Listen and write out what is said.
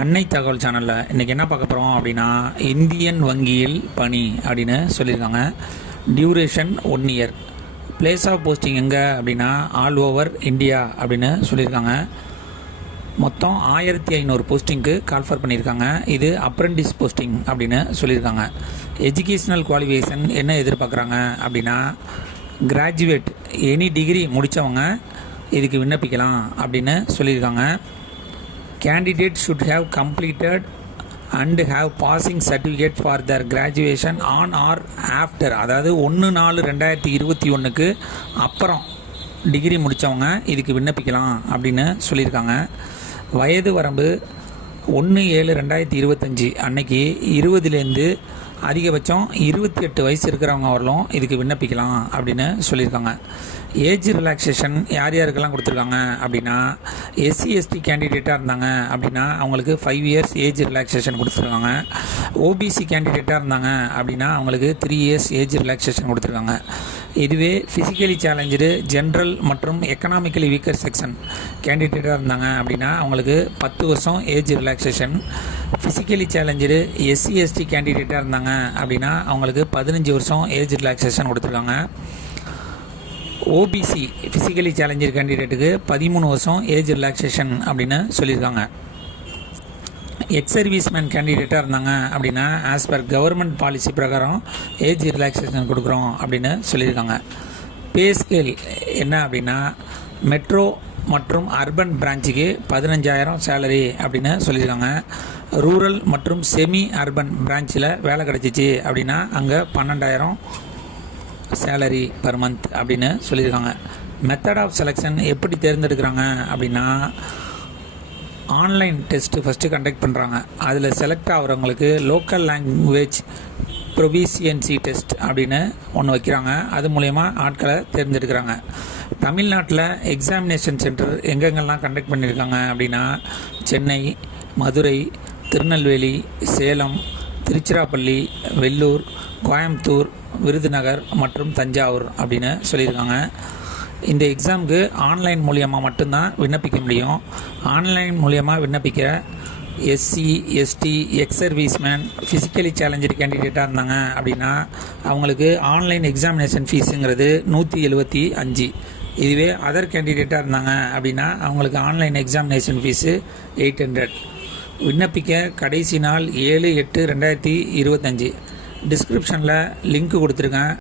அன்னை தகவல் சேனலில் இன்றைக்கி என்ன பார்க்க போகிறோம் அப்படின்னா இந்தியன் வங்கியில் பணி அப்படின்னு சொல்லியிருக்காங்க. Duration one year place of posting எங்கே அப்படின்னா ஆல் ஓவர் இந்தியா அப்படின்னு சொல்லியிருக்காங்க. மொத்தம் ஆயிரத்தி ஐநூறு போஸ்டிங்க்கு கால்ஃபர் பண்ணியிருக்காங்க. இது அப்ரெண்டிஸ் போஸ்டிங் அப்படின்னு சொல்லியிருக்காங்க. எஜுகேஷ்னல் குவாலிஃபிகேஷன் என்ன எதிர்பார்க்குறாங்க அப்படின்னா கிராஜுவேட் எனி டிகிரி முடித்தவங்க இதுக்கு விண்ணப்பிக்கலாம் அப்படின்னு சொல்லியிருக்காங்க. Candidate should have completed and have passing certificate for the graduation on or after அதாவது ஒன்று நாலு ரெண்டாயிரத்தி இருபத்தி ஒன்றுக்கு அப்புறம் டிகிரி முடித்தவங்க இதுக்கு விண்ணப்பிக்கலாம் அப்படின்னு சொல்லியிருக்காங்க. வயது வரம்பு ஒன்று ஏழு ரெண்டாயிரத்தி இருபத்தஞ்சி அன்னைக்கு இருபதுலேருந்து அதிகபட்சம் இருபத்தி எட்டு வயசு இருக்கிறவங்க வரலும் இதுக்கு விண்ணப்பிக்கலாம் அப்படின்னு சொல்லியிருக்காங்க. ஏஜ் ரிலாக்ஸேஷன் யார் யாருக்கெல்லாம் கொடுத்துருக்காங்க அப்படின்னா எஸ்சி எஸ்டி கேண்டிடேட்டாக இருந்தாங்க அப்படின்னா அவங்களுக்கு ஃபைவ் இயர்ஸ் ஏஜ் ரிலாக்ஸேஷன் கொடுத்துருக்காங்க. ஓபிசி கேண்டிடேட்டாக இருந்தாங்க அப்படின்னா அவங்களுக்கு த்ரீ இயர்ஸ் ஏஜ் ரிலாக்ஸேஷன் கொடுத்துருக்காங்க. இதுவே ஃபிசிக்கலி சேலஞ்சு ஜென்ரல் மற்றும் எக்கனாமிக்கலி வீக்கர் செக்ஷன் கேண்டிடேட்டாக இருந்தாங்க அப்படின்னா அவங்களுக்கு பத்து வருஷம் age relaxation physically challenge SC ST கேண்டிடேட்டாக இருந்தாங்க அப்படின்னா அவங்களுக்கு பதினஞ்சு வருஷம் ஏஜ் ரிலாக்ஸேஷன் கொடுத்துருக்காங்க. ஓபிசி ஃபிசிக்கலி சேலஞ்சர் கேண்டிடேட்டுக்கு பதிமூணு வருஷம் ஏஜ் ரிலாக்ஸேஷன் அப்படின்னு சொல்லியிருக்காங்க. எக்ஸ் சர்வீஸ்மேன் கேண்டிடேட்டாக இருந்தாங்க அப்படின்னா ஆஸ் பர் கவர்மெண்ட் பாலிசி பிரகாரம் ஏஜ் ரிலாக்ஸேஷன் கொடுக்குறோம் அப்படின்னு சொல்லியிருக்காங்க. பே ஸ்கேல் என்ன அப்படின்னா மெட்ரோ மற்றும் அர்பன் பிரான்ச்சுக்கு பதினஞ்சாயிரம் சேலரி அப்படின்னு சொல்லியிருக்காங்க. ரூரல் மற்றும் செமி அர்பன் பிரான்ச்சில் வேலை கிடச்சிச்சு அப்படின்னா அங்கே பன்னெண்டாயிரம் சேலரி பர் மந்த் அப்படின்னு சொல்லியிருக்காங்க. மெத்தட் ஆஃப் செலெக்ஷன் எப்படி தேர்ந்தெடுக்கிறாங்க அப்படின்னா ஆன்லைன் டெஸ்ட்டு ஃபஸ்ட்டு கண்டக்ட் பண்ணுறாங்க அதில் செலக்ட் ஆகிறவங்களுக்கு லோக்கல் லாங்குவேஜ் ப்ரொவிசியன்சி டெஸ்ட் அப்படின்னு ஒன்று வைக்கிறாங்க. அது மூலயமா ஆட்களை தேர்ந்தெடுக்கிறாங்க. தமிழ்நாட்டில் எக்ஸாமினேஷன் சென்டர் எங்கெங்கெல்லாம் கண்டக்ட் பண்ணியிருக்காங்க அப்படின்னா சென்னை மதுரை திருநெல்வேலி சேலம் திருச்சிராப்பள்ளி வெள்ளூர் கோயம்புத்தூர் விருதுநகர் மற்றும் தஞ்சாவூர் அப்படின்னு சொல்லியிருக்காங்க. இந்த எக்ஸாமுக்கு ஆன்லைன் மூலியமாக மட்டும்தான் விண்ணப்பிக்க முடியும். ஆன்லைன் மூலியமாக விண்ணப்பிக்க SC ST ex serviceman physically challenger கேண்டிடேட்டாக இருந்தாங்க அப்படின்னா அவங்களுக்கு ஆன்லைன் எக்ஸாமினேஷன் ஃபீஸுங்கிறது நூற்றி எழுபத்தி அஞ்சு. இதுவே அதர் கேண்டிடேட்டாக இருந்தாங்க அப்படின்னா அவங்களுக்கு online examination fees eight hundred விண்ணப்பிக்க கடைசி நாள் ஏழு எட்டு ரெண்டாயிரத்தி இருபத்தஞ்சி. டிஸ்கிரிப்ஷனில் லிங்க் கொடுத்துருக்கேன்.